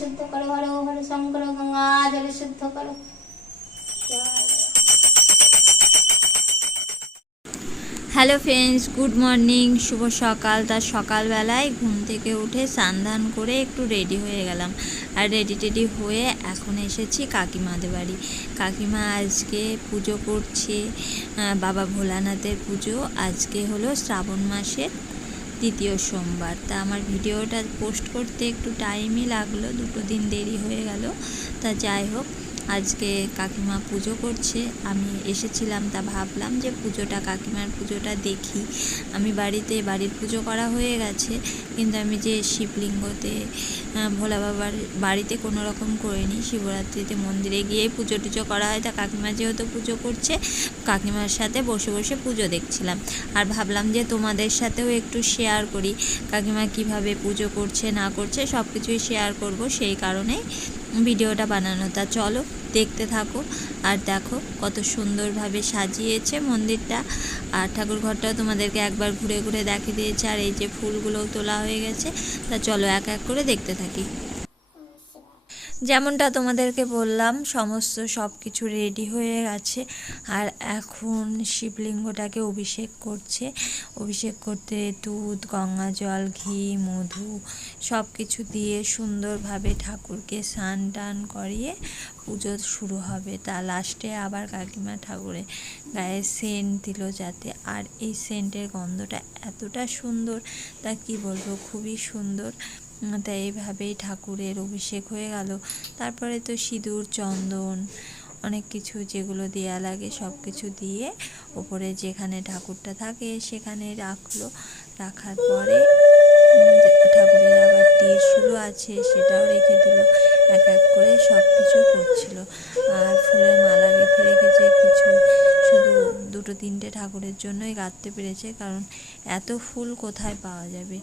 শুদ্ধ করো, হর হর শঙ্কর গঙ্গা জলে শুদ্ধ করো। হ্যালো ফ্রেন্ডস, গুড মর্নিং, শুভ সকাল। তার সকালবেলায় ঘুম থেকে উঠে স্নান করে একটু রেডি হয়ে গেলাম। আর রেডি টেডি হয়ে এখন এসেছি কাকিমাদের বাড়ি। কাকিমা আজকে পুজো করছে বাবা ভোলানাথের পুজো। আজকে হলো শ্রাবণ মাসের দ্বিতীয় সোমবার। তা আমার ভিডিওটা পোস্ট করতে একটু টাইমই লাগল, দুটো দিন দেরি হয়ে গেল। তা যাই হোক আজকে কাকিমা পুজো করছে। আমি এসেছিলাম, তা ভাবলাম যে পুজোটা, কাকিমার পুজোটা দেখি। আমি বাড়িতে, বাড়ির পুজো করা হয়ে গেছে, কিন্তু আমি যে শিবলিঙ্গতে ভোলা বাবার বাড়িতে কোনো রকম করিনি, শিবরাত্রিতে মন্দিরে গিয়ে পুজো টুজো করা হয়, তা কাকিমা যেহেতু পুজো করছে, কাকিমার সাথে বসে বসে পুজো দেখছিলাম। আর ভাবলাম যে তোমাদের সাথেও একটু শেয়ার করি, কাকিমা কীভাবে পুজো করছে, না করছে সব কিছুই শেয়ার করব, সেই কারণে ভিডিওটা বানানো। তা চলো দেখতে থাকো আর দেখো কত সুন্দরভাবে সাজিয়েছে মন্দিরটা। আর ঠাকুর ঘরটাও তোমাদেরকে একবার ঘুরে ঘুরে দেখিয়ে দিয়েছে। আর এই যে ফুলগুলোও তোলা হয়ে গেছে। তা চলো এক এক করে দেখতে থাকি। যেমনটা তোমাদেরকে বললাম, সমস্ত সব কিছু রেডি হয়ে গেছে। আর এখন শিবলিঙ্গটাকে অভিষেক করছে। অভিষেক করতে দুধ, গঙ্গা জল, ঘি, মধু সব কিছু দিয়ে সুন্দরভাবে ঠাকুরকে স্নান টান করিয়ে পুজো শুরু হবে। তা লাস্টে আবার কাকিমা ঠাকুরে গায়ে সেন্ট দিল যাতে। আর এই সেন্টের গন্ধটা এতটা সুন্দর, তা কি বলব? খুবই সুন্দর। তা এইভাবেই ঠাকুরের অভিষেক হয়ে গেল। তারপরে তো সিঁদুর, চন্দন, অনেক কিছু যেগুলো দেয়া লাগে সব কিছু দিয়ে ওপরে যেখানে ঠাকুরটা থাকে সেখানে রাখল। রাখার পরে ঠাকুরের আবার ত্রিশূলও আছে, সেটাও রেখে দিল। এক এক করে সব কিছু করছিল। আর ফুলের মালা গেঁথে রেখেছে কিছু, শুধু দুটো তিনটে ঠাকুরের জন্যই গাঁথতে পেরেছে, কারণ এত ফুল কোথায় পাওয়া যাবে?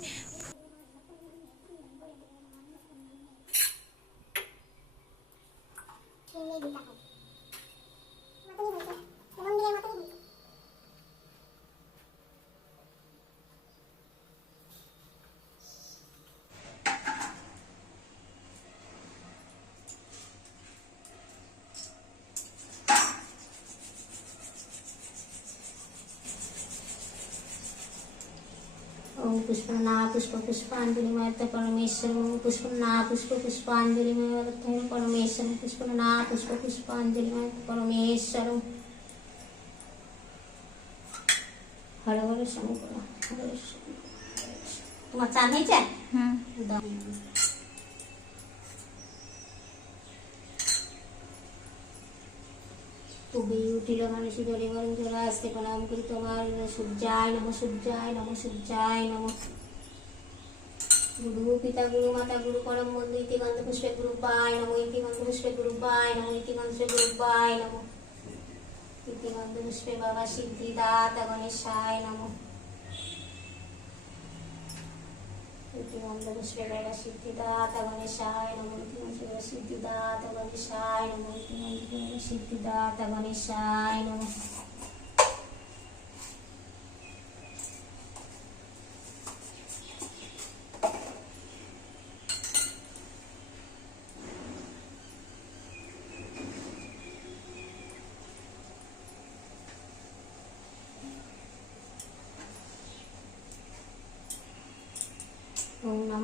पुष्प पुष्पना पुष्प पुष्पांजलिमयत परमेश्वरम पुष्पना पुष्प पुष्पांजलिमयत परमेश्वरम पुष्पना पुष्प पुष्पांजलिमयत परमेश्वरम हर हर शंकर हर शंकर तुम्हारा चाँद है. क्या দাও। উঠিল মানুষ জলে বরং আসতে প্রণাম করি তোমার। সূর্যায় নম সূর্যায় নম সূর্যায় নম। গুরু পিতা, গুরু মাতা, গুরু পরম বন্ধু ইতি গন্ধ পুষ্পে গুরু পায় নম ইতি গন্ধ পুষ্পে গুরু পায় নম ইতি গন্ধ গুরু পায় নম। ইতি গন্ধ পুষ্পে বাবা সিদ্ধি দাতা গণেশায় নম। ইতি গন্ধ পুষ্পে সিদ্ধি দাতা গণেশায় নম ইতি গন্ধ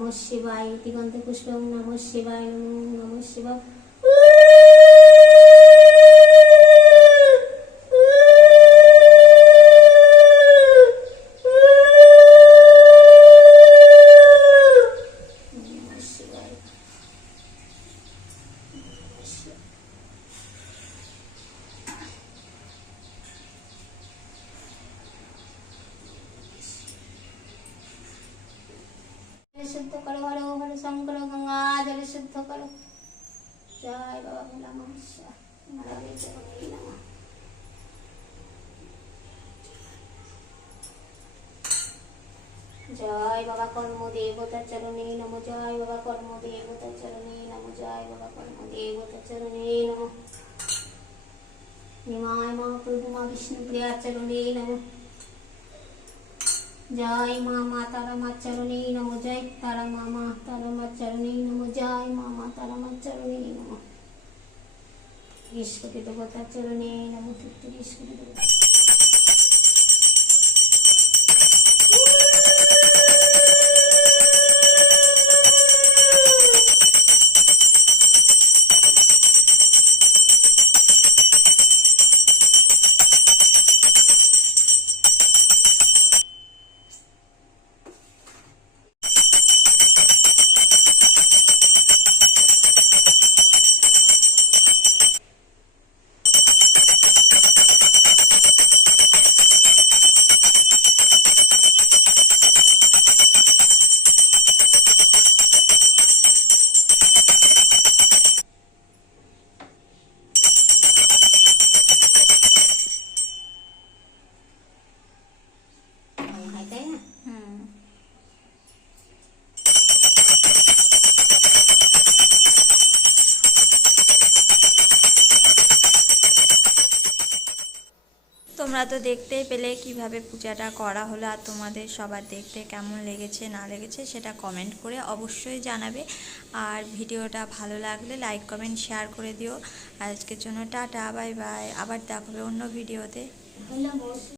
নম শিবায় দিগন্তে নম নমঃ শিবায় নম নমঃ শিবায় ওম নমঃ শিবায়। জলে শুদ্ধ করো হর হর শঙ্কর গঙ্গা জলে শুদ্ধ করো জয় বাবা ভোলা মহাশা নারায়ণ জগন্নাথ নমঃ। জয় বাবা কর্ম দেবতা চরণে নম, জয় বাবা কর্ম দেবতা চরণে নম, জয় বাবা কর্ম দেবতা চরণে নম। নিমায় মা প্রভু মা বিষ্ণু প্রিয়া চরণে নম। জয় মা মা তারা মা চরণেই নম, জয় তারা মা মা তারা মা চরণেই নম, জয় মা মা তারা মা চরণেই নম। ত্রিশ কোটি দেবতার চরণে নম, ত্রিশ কোটি দেবতা তোমরা তো দেখতেই পেলে কীভাবে পূজাটা করা হলো আর তোমাদের সবার দেখতে কেমন লেগেছে, না লেগেছে সেটা কমেন্ট করে অবশ্যই জানাবে। আর ভিডিওটা ভালো লাগলে লাইক কমেন্ট শেয়ার করে দিও। আজকের জন্য টাটা বাই বাই আবার দেখাবে অন্য ভিডিওতে।